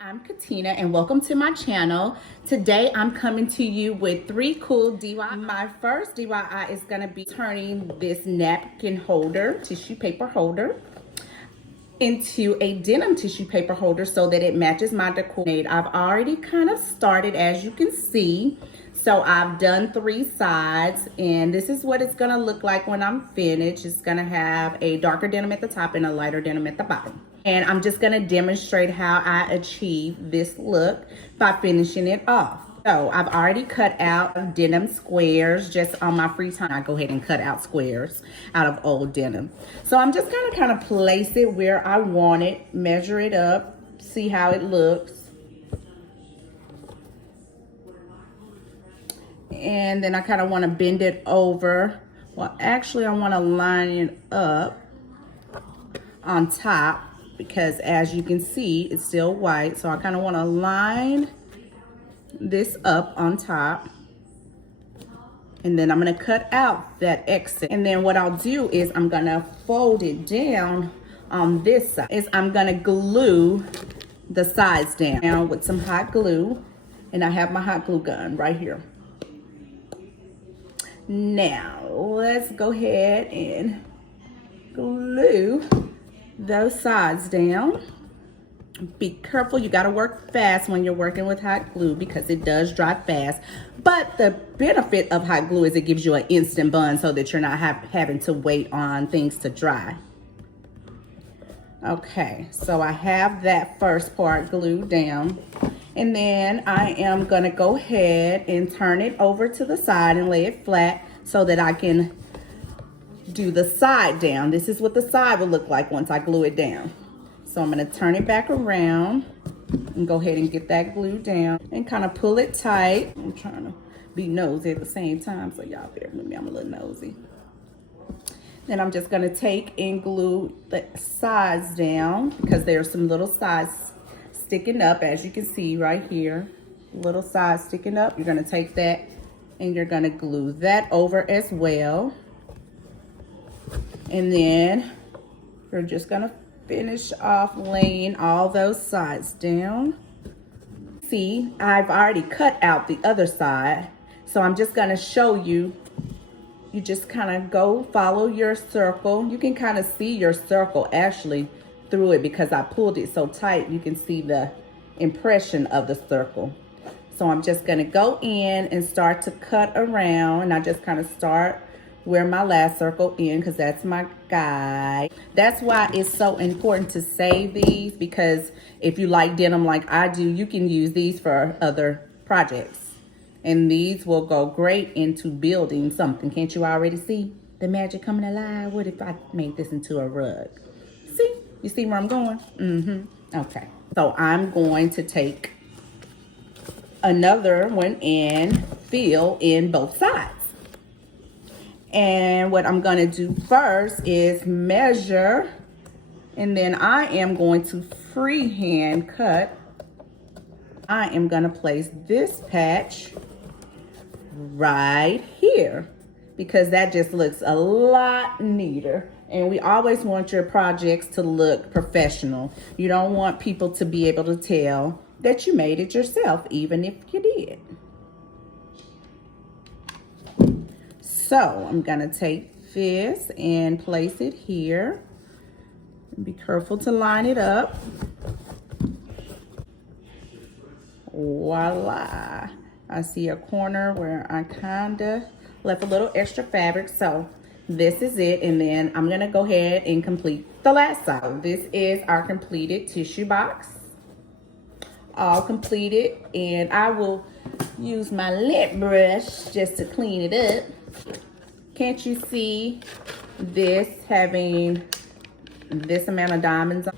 I'm Katina and welcome to my channel. Today I'm coming to you with 3 cool DIY. My first DIY is going to be turning this napkin holder, tissue paper holder, into a denim tissue paper holder so that it matches my decor. I've already kind of started, as you can see. So I've done 3 sides, and this is what it's going to look like when I'm finished. It's going to have a darker denim at the top and a lighter denim at the bottom. And I'm just going to demonstrate how I achieve this look by finishing it off. So I've already cut out denim squares. Just on my free time, I go ahead and cut out squares out of old denim. So I'm just going to kind of place it where I want it, measure it up, see how it looks. And then I kind of want to bend it over. Well, actually I want to line it up on top, because as you can see, it's still white. So I kind of want to line this up on top. And then I'm going to cut out that excess. And then what I'll do is I'm going to fold it down on this side. I'm going to glue the sides down with some hot glue. And I have my hot glue gun right here. Now, let's go ahead and glue those sides down. Be careful, you got to work fast when you're working with hot glue because it does dry fast. But the benefit of hot glue is it gives you an instant bond so that you're not having to wait on things to dry. Okay, so I have that first part glued down. And then I am going to go ahead and turn it over to the side and lay it flat so that I can do the side down. This is what the side will look like once I glue it down. So I'm going to turn it back around and go ahead and get that glue down and kind of pull it tight. I'm trying to be nosy at the same time, so y'all bear with me, I'm a little nosy. Then I'm just going to take and glue the sides down because there's some little sides sticking up, as you can see right here. Little sides sticking up. You're going to take that and you're going to glue that over as well. And then you're just going to finish off laying all those sides down. See, I've already cut out the other side, so I'm just going to show you. You just kind of go follow your circle. You can kind of see your circle actually through it because I pulled it so tight. You can see the impression of the circle. So I'm just going to go in and start to cut around, and I just kind of start where my last circle in because that's my guide. That's why it's so important to save these, because if you like denim like I do, you can use these for other projects. And these will go great into building something. Can't you already see the magic coming alive? What if I made this into a rug? See? You see where I'm going? Okay. So I'm going to take another one and fill in both sides. And what I'm going to do first is measure, and then I am going to freehand cut. I am going to place this patch right here because that just looks a lot neater. And we always want your projects to look professional. You don't want people to be able to tell that you made it yourself, even if you did. So I'm gonna take this and place it here. Be careful to line it up. Voila. I see a corner where I kinda left a little extra fabric. So this is it, and then I'm gonna go ahead and complete the last side. This is our completed tissue box. All completed, and I will use my lint brush just to clean it up. Can't you see this having this amount of diamonds on?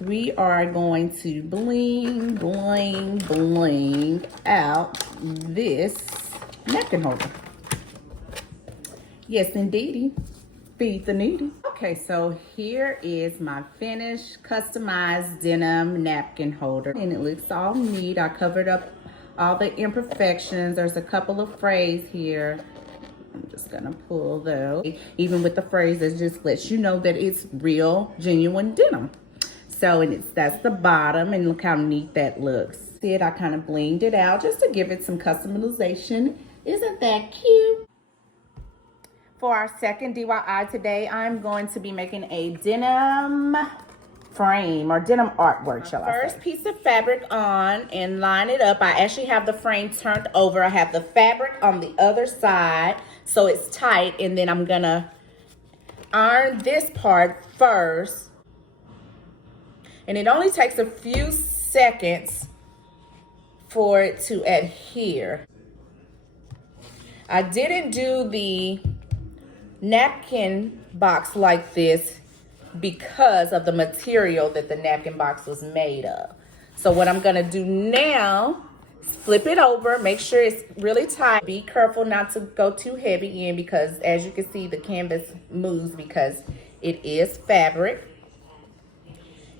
We are going to bling, bling, bling out this napkin holder. Yes, indeedy. Feed the needy. Okay, so here is my finished customized denim napkin holder, and it looks all neat. I covered up all the imperfections. There's a couple of frays here. I'm just gonna pull those. Even with the frays, it just lets you know that it's real, genuine denim. So, and that's the bottom, and look how neat that looks. See it, I kind of blinged it out just to give it some customization. Isn't that cute? For our second DIY today, I'm going to be making a denim frame or denim artwork, shall I say. First piece of fabric on and line it up. I actually have the frame turned over. I have the fabric on the other side so it's tight, and then I'm gonna iron this part first. And it only takes a few seconds for it to adhere. I didn't do the napkin box like this because of the material that the napkin box was made of. So what I'm gonna do now is flip it over, make sure it's really tight. Be careful not to go too heavy in because as you can see, the canvas moves because it is fabric.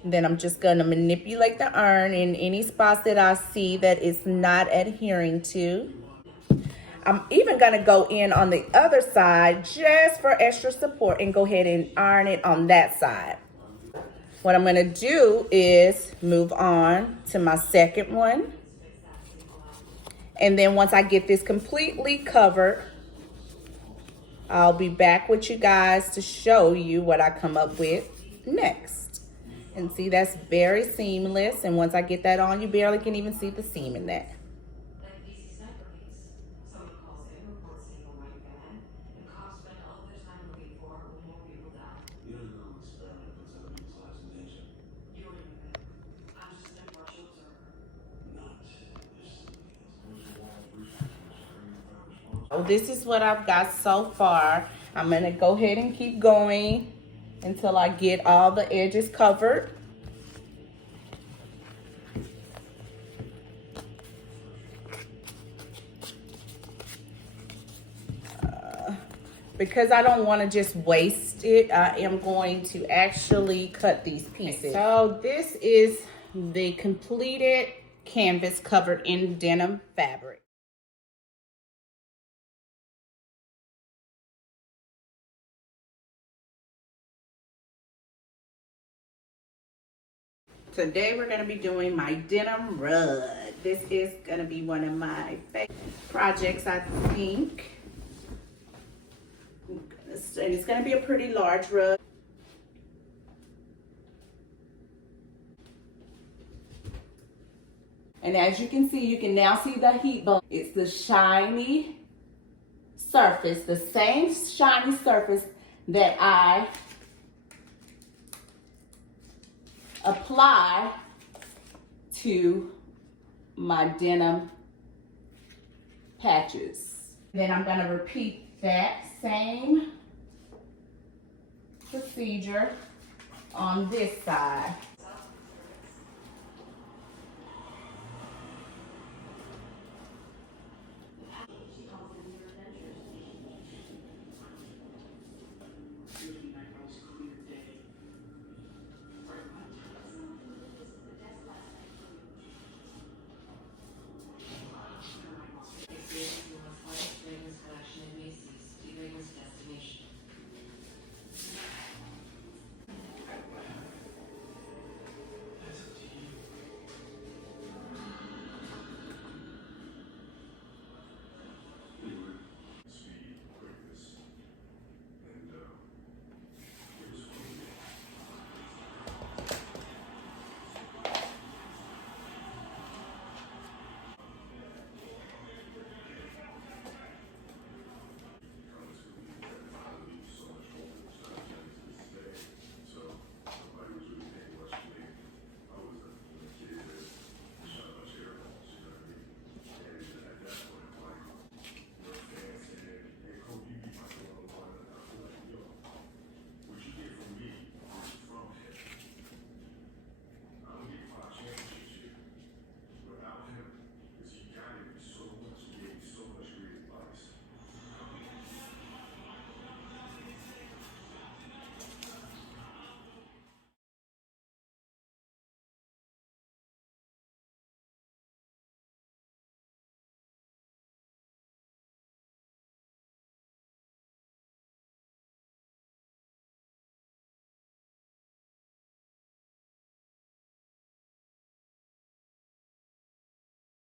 And then I'm just gonna manipulate the iron in any spots that I see that it's not adhering to. I'm even gonna go in on the other side just for extra support and go ahead and iron it on that side. What I'm gonna do is move on to my second one. And then once I get this completely covered, I'll be back with you guys to show you what I come up with next. And see, that's very seamless. And once I get that on, you barely can even see the seam in that. This is what I've got so far. I'm gonna go ahead and keep going until I get all the edges covered. Because I don't want to just waste it, I am going to actually cut these pieces. So this is the completed canvas covered in denim fabric. Today we're going to be doing my denim rug. This is going to be one of my favorite projects, I think. And it's going to be a pretty large rug. And as you can see, you can now see the heat bump. It's the shiny surface, the same shiny surface that I apply to my denim patches. Then I'm going to repeat that same procedure on this side.